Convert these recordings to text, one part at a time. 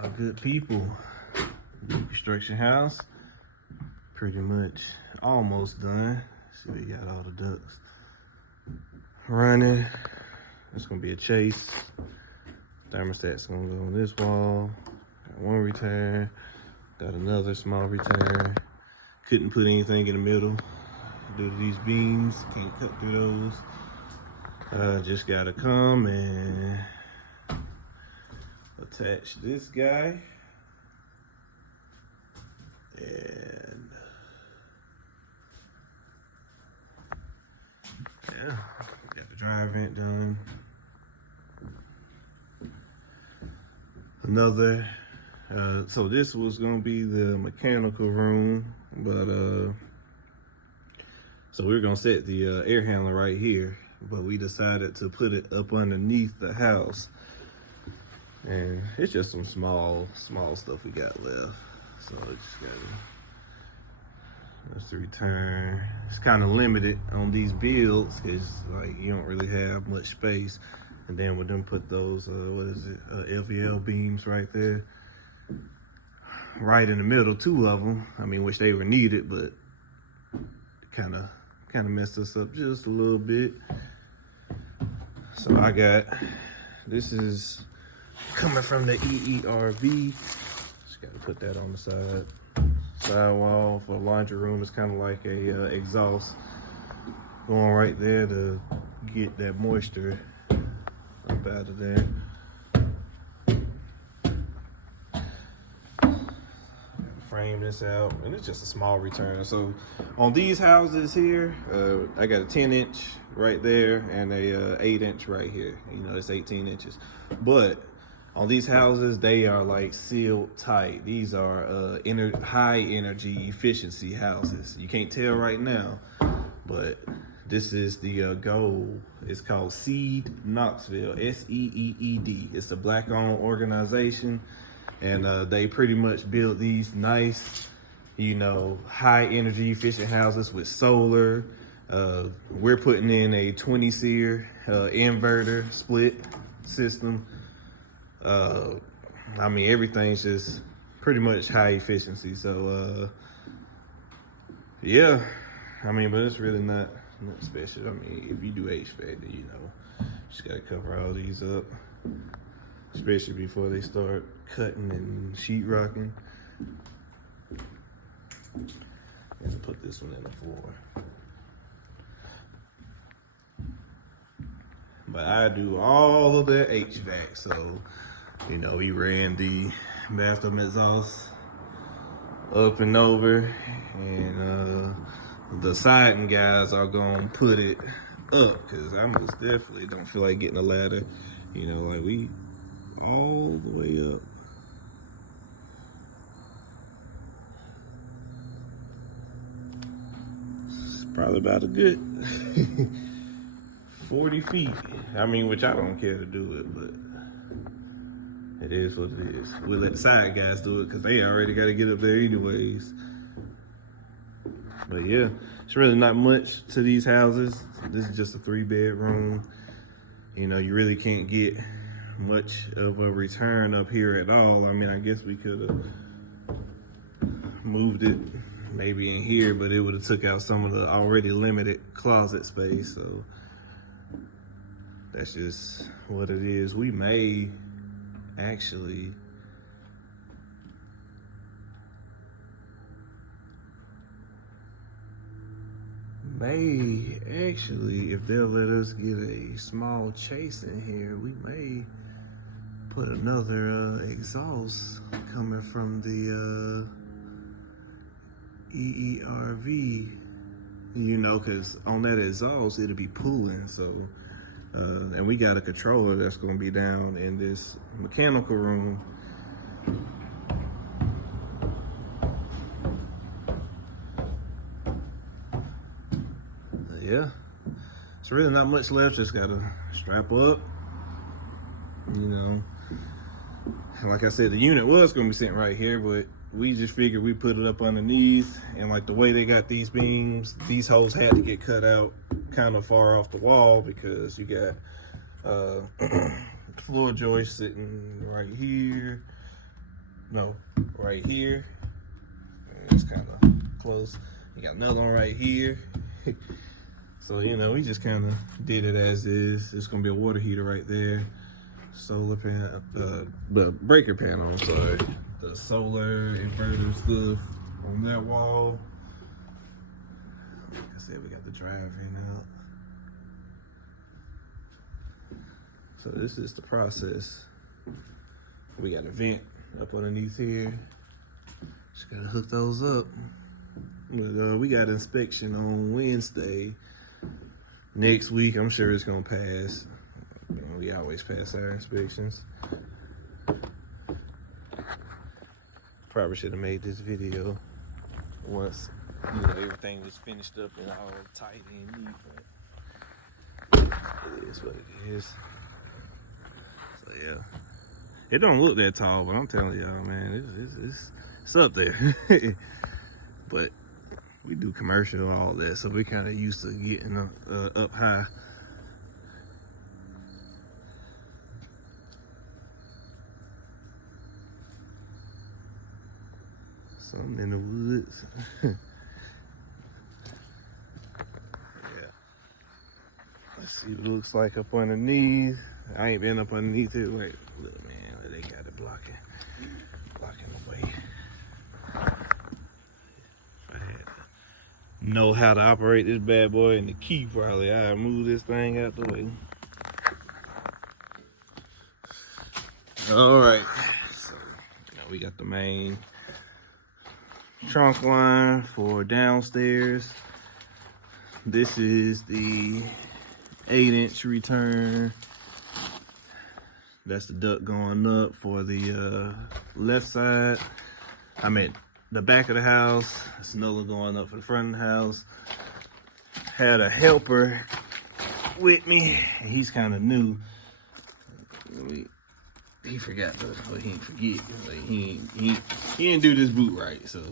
My good people, new construction house, pretty much almost done. See, we got all the ducts running. It's gonna be a chase. Thermostat's gonna go on this wall. Got one return, got another small return. Couldn't put anything in the middle due to these beams, can't cut through those. Just gotta come and attach this guy. And yeah, got the dry vent done. Another, so this was gonna be the mechanical room, but so we were gonna set the air handler right here, but we decided to put it up underneath the house. And it's just some small stuff we got left. So I just gotta, that's the return. It's kind of limited on these builds because like you don't really have much space. And then with them put those, LVL beams right there, right in the middle, two of them. I mean, which they were needed, but kind of messed us up just a little bit. So I got, this is coming from the EERV. Just got to put that on the side wall for a laundry room. It's kind of like a exhaust going right there to get that moisture up out of there. Frame this out, and it's just a small return. So on these houses here, I got a 10-inch right there and a 8-inch right here. You know, it's 18 inches. But on these houses, they are like sealed tight. These are high energy efficiency houses. You can't tell right now, but this is the goal. It's called Seed Knoxville, SEEED. It's a Black-owned organization, and they pretty much build these nice, you know, high energy efficient houses with solar. We're putting in a 20-seer inverter split system. I mean, everything's just pretty much high efficiency. So yeah, I mean, but it's really not special. I mean, if you do HVAC, then you know, just gotta cover all these up, especially before they start cutting and sheetrocking. And to put this one in the floor. But I do all of the HVAC, so you know, we ran the bathroom exhaust up and over, and the siding guys are gonna put it up because I most definitely don't feel like getting a ladder. You know, like we all the way up. It's probably about a good 40 feet. I mean, which I don't care to do it, but it is what it is. We'll let the side guys do it because they already got to get up there anyways. But yeah, it's really not much to these houses. This is just a 3-bedroom. You know, you really can't get much of a return up here at all. I mean, I guess we could have moved it maybe in here, but it would have took out some of the already limited closet space. So that's just what it is. We may actually if they'll let us get a small chase in here, we may put another exhaust coming from the EERV, you know, because on that exhaust it'll be pulling. So and we got a controller that's going to be down in this mechanical room. Yeah, it's really not much left. Just gotta strap up, you know. And like I said, the unit was gonna be sitting right here, but we just figured we put it up underneath. And like the way they got these beams, these holes had to get cut out kind of far off the wall because you got floor joist sitting right here, no, right here. It's kind of close. You got another one right here. So, you know, we just kind of did it as is. It's gonna be a water heater right there. Solar panel, the breaker panel, I'm sorry. The solar inverter stuff on that wall. Like I said, we got the drive-in out. So this is the process. We got a vent up underneath here. Just gotta hook those up. But we got inspection on Wednesday. Next week, I'm sure it's gonna pass. You know, we always pass our inspections. Probably should have made this video once, you know, everything was finished up and all tight and neat, but it is what it is. So yeah, it don't look that tall, but I'm telling y'all, man, it's up there. But we do commercial, all that, so we're kind of used to getting up high. Something in the woods. Yeah. Let's see what it looks like up underneath. I ain't been up underneath it. Wait, look, man, they got it blocking the way. If I had to know how to operate this bad boy and the key, probably I'd move this thing out the way. All right, so you know, we got the main trunk line for downstairs. This is the 8-inch return. That's the duct going up for the left side. I mean, the back of the house. It's another going up for the front of the house. Had a helper with me. He's kind of new. He forgot, but he didn't forget. Like, he didn't do this boot right, so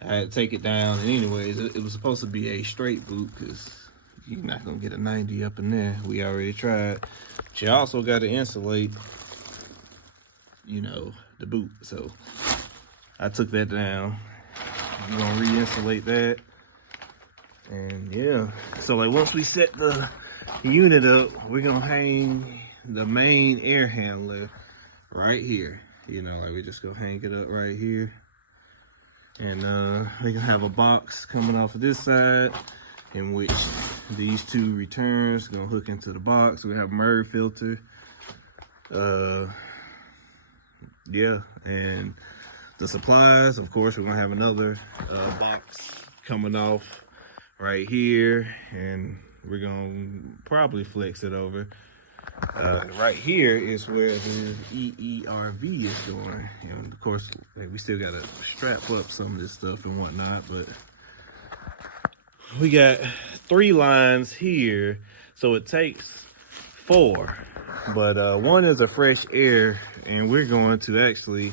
I had to take it down. And anyways, it was supposed to be a straight boot because you're not gonna get a 90 up in there. We already tried. But you also got to insulate, you know, the boot. So I took that down. We're gonna re-insulate that. And yeah, so like once we set the unit up, we're gonna hang the main air handler right here. You know, like we just go hang it up right here. And we can have a box coming off of this side in which these two returns gonna hook into the box. We have a MERV filter. Yeah, and the supplies, of course, we're gonna have another box coming off right here, and we're gonna probably flex it over. Right here is where the EERV is going. And of course, like, we still gotta strap up some of this stuff and whatnot, but we got 3 lines here, so it takes 4. But one is a fresh air, and we're going to actually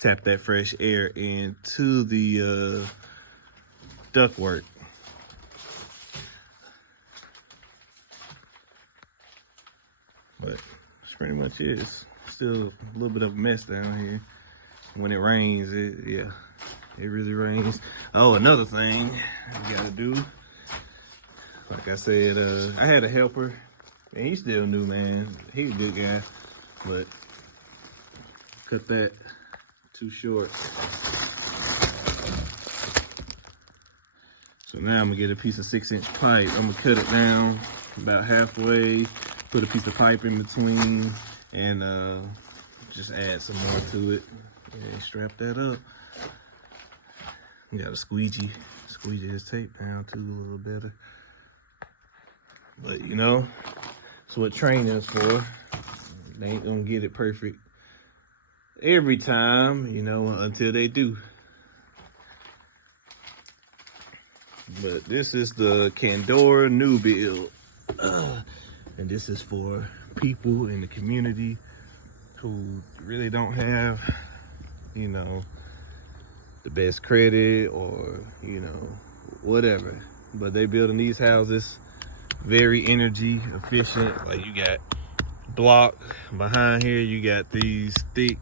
tap that fresh air into the ductwork. But that's pretty much it. It's still a little bit of a mess down here. When it rains, it really rains. Oh, another thing we gotta do. Like I said, I had a helper, and he's still new, man. He's a good guy, but cut that too short. So now I'm gonna get a piece of 6-inch pipe. I'm gonna cut it down about halfway, put a piece of pipe in between, and just add some more to it and strap that up. We got a squeegee his tape down too a little better. But you know, that's what training is for. They ain't gonna get it perfect every time, you know, until they do. But this is the Candora new build. And this is for people in the community who really don't have, you know, the best credit or, you know, whatever. But they building these houses very energy efficient. Like, you got block behind here, you got these thick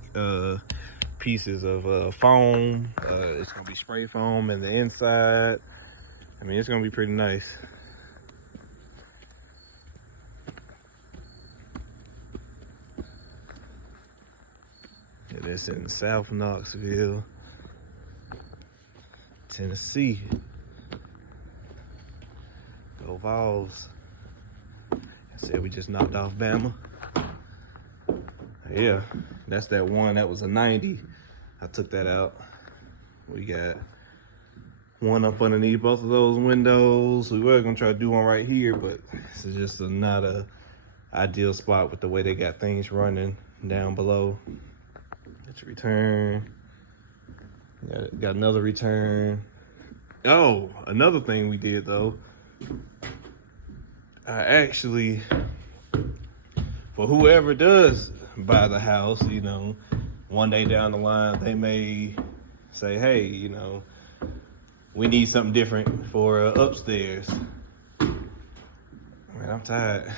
pieces of foam. It's gonna be spray foam in the inside. I mean, it's gonna be pretty nice. And it's in South Knoxville, Tennessee. Go Vols. I said we just knocked off Bama. Yeah, that's that one. That was a 90. I took that out. We got one up underneath both of those windows. We were gonna try to do one right here, but this is just not a ideal spot with the way they got things running down below. Let's return. Got another return. Oh, another thing we did though. I actually, for whoever does buy the house, you know, one day down the line, they may say, hey, you know, we need something different for upstairs. Man, I'm tired.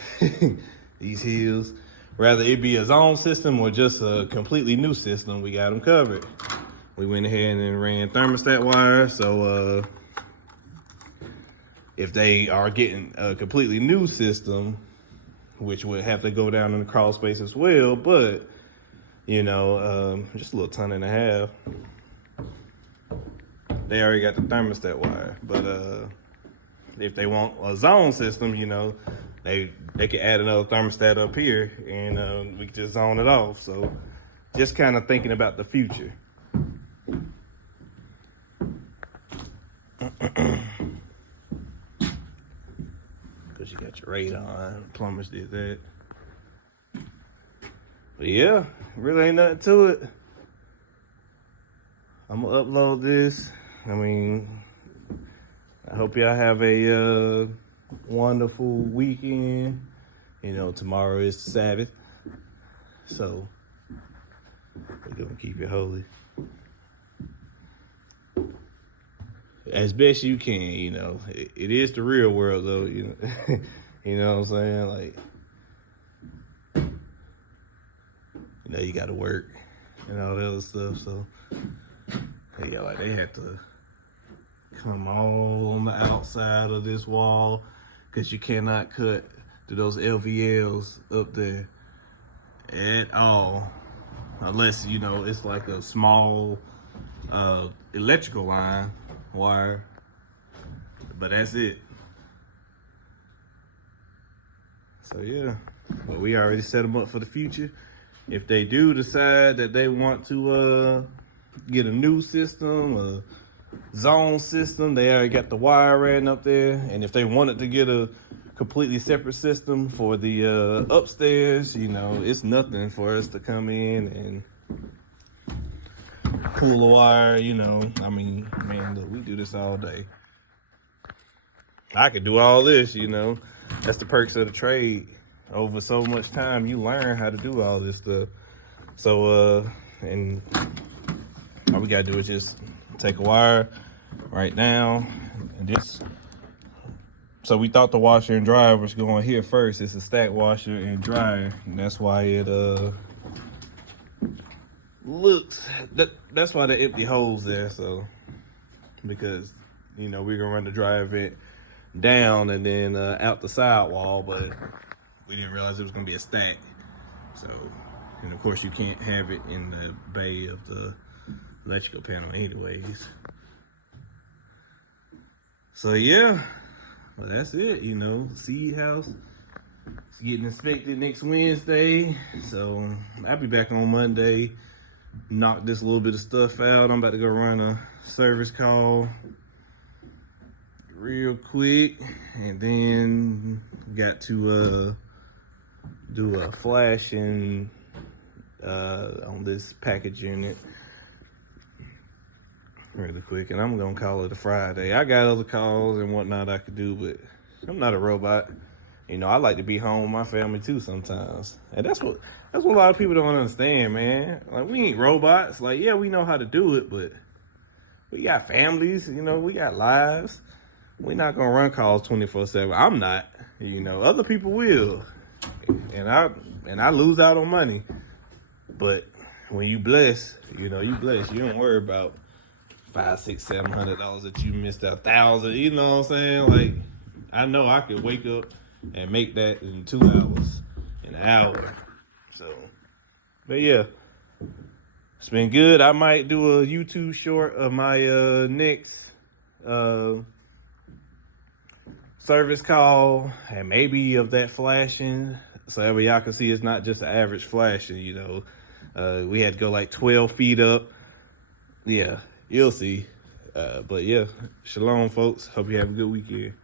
These hills. Rather it be a zone system or just a completely new system, we got them covered. We went ahead and ran thermostat wire, so if they are getting a completely new system, which would have to go down in the crawl space as well, but, you know, just a little ton and a half. They already got the thermostat wire, but if they want a zone system, you know, they could add another thermostat up here and we could just zone it off. So just kind of thinking about the future. Because you got your radar, plumbers did that. But yeah, really ain't nothing to it. I'm gonna upload this. I mean, I hope y'all have a wonderful weekend. You know, tomorrow is Sabbath, so we're gonna keep it holy as best you can. You know, it is the real world, though. You know, you know what I'm saying? Like, you know, you got to work and all that other stuff. So, yeah, like they had to come all on the outside of this wall because you cannot cut to those LVLs up there at all, unless, you know, it's like a small electrical line wire, but that's it. So yeah, but we already set them up for the future. If they do decide that they want to get a new system, a zone system, they already got the wire ran up there. And if they wanted to get a completely separate system for the upstairs, you know, it's nothing for us to come in and pull the wire, you know. I mean, man, look, we do this all day. I could do all this, you know. That's the perks of the trade. Over so much time, you learn how to do all this stuff. So, and all we gotta do is just take a wire right now and just. So we thought the washer and dryer was going here first. It's a stack washer and dryer, and that's why it looks. That's why the empty holes there. So because, you know, we're gonna run the dryer vent down and then out the sidewall, but we didn't realize it was gonna be a stack. So, and of course you can't have it in the bay of the electrical panel anyways. So yeah, well, that's it, you know, seed house. It's getting inspected next Wednesday. So I'll be back on Monday, knock this little bit of stuff out. I'm about to go run a service call real quick, and then got to do a flashing on this package unit really quick, and I'm gonna call it a Friday. I got other calls and whatnot I could do, but I'm not a robot. You know, I like to be home with my family too sometimes, and that's what a lot of people don't understand, man. Like, we ain't robots. Like, yeah, we know how to do it, but we got families. You know, we got lives. We're not gonna run calls 24/7. I'm not. You know, other people will, and I lose out on money. But when you bless, you know, you bless. You don't worry about $500, $600, $700 that you missed $1,000. You know what I'm saying? Like, I know I could wake up and make that in 2 hours, in an hour. So, but yeah, it's been good. I might do a YouTube short of my next service call, and maybe of that flashing, so that way y'all can see it's not just an average flashing. You know, we had to go like 12 feet up. Yeah, you'll see. But yeah, shalom, folks. Hope you have a good weekend.